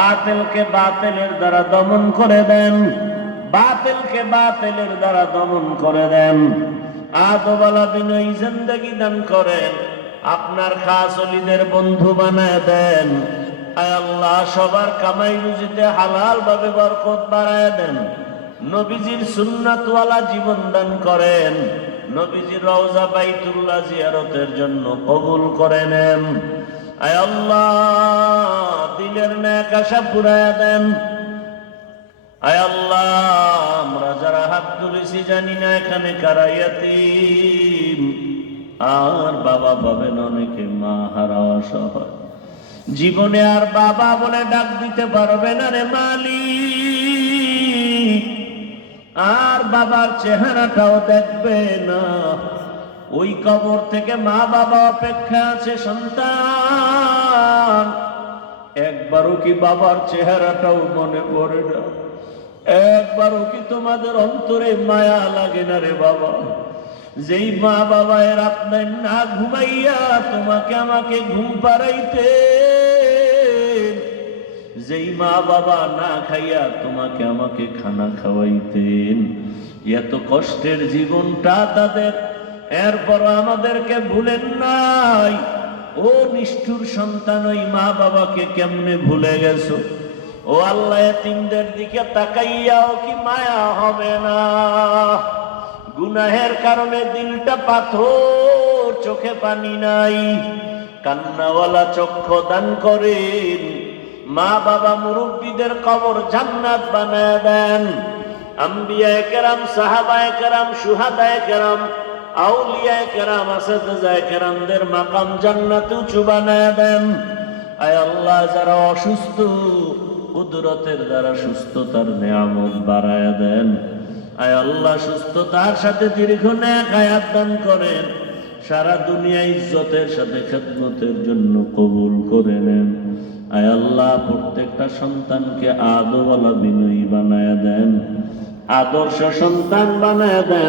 বাতিলকে বাতিলের দ্বারা দমন করে দেন, বাতিলকে বাতিলের দ্বারা দমন করে দেন। আদোওয়ালা বিনয়ী জিন্দেগি দান করেন, আপনার খাস ওলিদের বন্ধু বানায় দেন। আয় আল্লাহ, সবার কামাই রুজিতে হালাল ভাবে বরকত বাড়ায় দেন। নবীজির সুন্নাতওয়ালা জীবন দান করেন। নবীজির রওজা বাইতুল্লাহ জিয়ারতের জন্য কবুল করে নেন। আয় আল্লাহ, দিলের নেক আশা পুরায়া দেন। আয় আল্লাহ, আমরা যারা হাত তুলেছি জানি না এখানে কারা ইয়াতীম, আর বাবা পাবেন অনেকে, মা হারা অসহায়, জীবনে আর বাবা বলে ডাক দিতে পারবে না রে মালিক, আর বাবার চেহারাটাও দেখবে না। ওই কবর থেকে মা বাবা অপেক্ষা আছে সন্তান, একবারও কি বাবার চেহারাটাও মনে পড়ে না? একবারও কি তোমাদের অন্তরে মায়া লাগে না রে বাবা? যেই মা বাবা রাত না ঘুমাইয়া তোমাকে আমাকে ঘুম পাড়াইতে, যেই মা বাবা না খাইয়া তোমাকে আমাকে খানা খাওয়াইতেন, এত কষ্টের জীবনটা তাদের, এরপর আমাদেরকে ভুলেন নাই। ও নিষ্ঠুর সন্তান, ওই মা বাবাকে কেমনে ভুলে গেছো? ও আল্লাহ, এতিমদের দিকে তাকাইয়াও কি মায়া হবে না? গুনাহের কারণে দিলটা পাথর, চোখে পানি নাই, কান্নাওয়ালা চক্ষু দান করেন। মা বাবা মুরব্বীদের কবর জান্নাত বানায় দেন। আম্বিয়ায়ে কেরাম, সাহাবায়ে কেরাম, শুহাদায়ে কেরাম, আউলিয়ায়ে কেরাম, আসাতিজায়ে কেরামদের মাকাম জান্নাতে উঁচু বানায় দেন। আয় আল্লাহ, যারা অসুস্থ, কুদরতের দ্বারা সুস্থতার নিয়ামত বাড়ায় দেন। আয় আল্লাহ, সুস্থতার সাথে দীর্ঘ নেক হায়াত দান করেন। সারা দুনিয়া ইজ্জতের সাথে খেদমতের জন্য কবুল করে নেন। আয় আল্লাহ, প্রত্যেকটা সন্তানকে আদওয়ালা বিনয়ী বানায় দেন, আদর্শ সন্তান বানায় দেন।